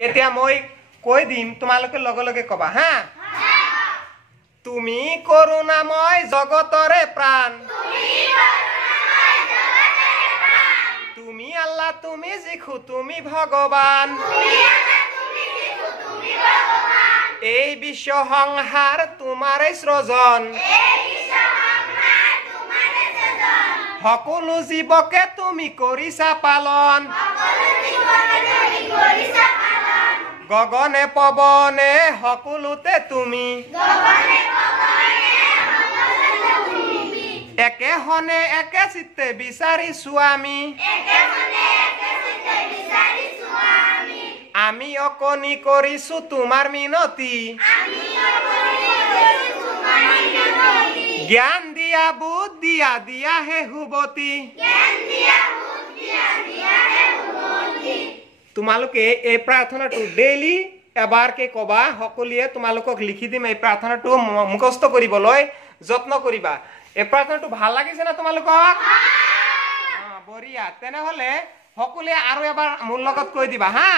এতিয়া মই কৈ দিম তোমালোকে লগে লগে কবা হা তুমি করুণাময় জগতরে প্রাণ তুমি আল্লাহ তুমি যিখু তুমি ভগবান এই বিশ্ব সংসার তোমারে সৃজন সকলো জীবকে তুমি কৰিছা পালন গগনে পবনে সকলোতে তুমি একে হনে একে চিত্তে বিচাৰিছো আমি অকনি কৰিছো তোমাৰ মিনতি জ্ঞান দিয়া বুদ্ধি দিয়া হে হুবতি তোমালোকে এই প্ৰাৰ্থনাটো ডেইলি এবাৰকে কবা সকলোৱে তোমালোকক লিখি দিম এই প্ৰাৰ্থনাটো মুখস্থ কৰিবলৈ যত্ন কৰিবা এই প্ৰাৰ্থনাটো ভাল লাগিছে না তোমালোকক বঢ়িয়া তেনেহলে সকলোৱে আৰু এবাৰ মোৰ লগত কৈ দিবা হা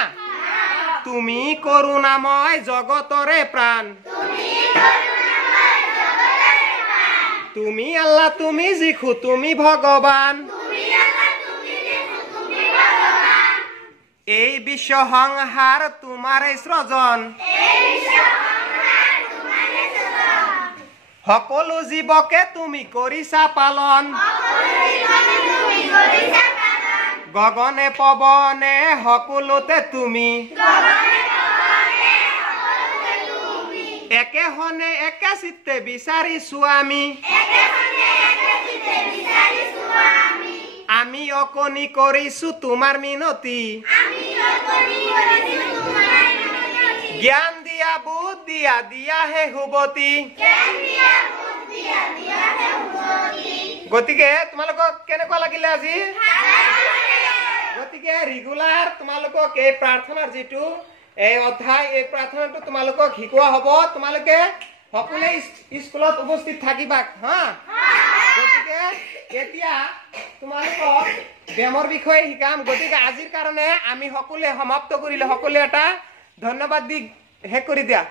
তুমি করুণাময় জগতরে প্রাণ তুমি আল্লাহ তুমি যিখু তুমি ভগবান এই বিশ্ব সংসার তোমারে সৃজন সকলো জীবকে তুমি কৰিছা পালন গগনে পবনে সকলোতে তুমি একে হনে একে চিত্তে বিচাৰিছো আমি অকনি কৰিছো তোমাৰ মিনতি জ্ঞান দিয়া বুদ্ধি দিয়া হে হুবতি গতিকে তোমালোকক কেনেকুৱা লাগিলে আজি গতিকে ৰেগুলাৰ তোমালোকক এই প্ৰাৰ্থনাৰ যেটো এই অধ্যায় এই প্ৰাৰ্থনাটো তোমালোকক শিকোৱা হ'ব তোমালোকে সকলোৱে স্কুলত উপস্থিত থাকিবা হা গতিকে এতিয়া তোমালোকক ব্যায়ামৰ বিষয়ে শিকাম গতিকে আজিৰ কাৰণে আমি সকলোৱে সমাপ্ত কৰিলে সকলোৱে এটা ধন্যবাদ দি শেষ কৰি দিয়া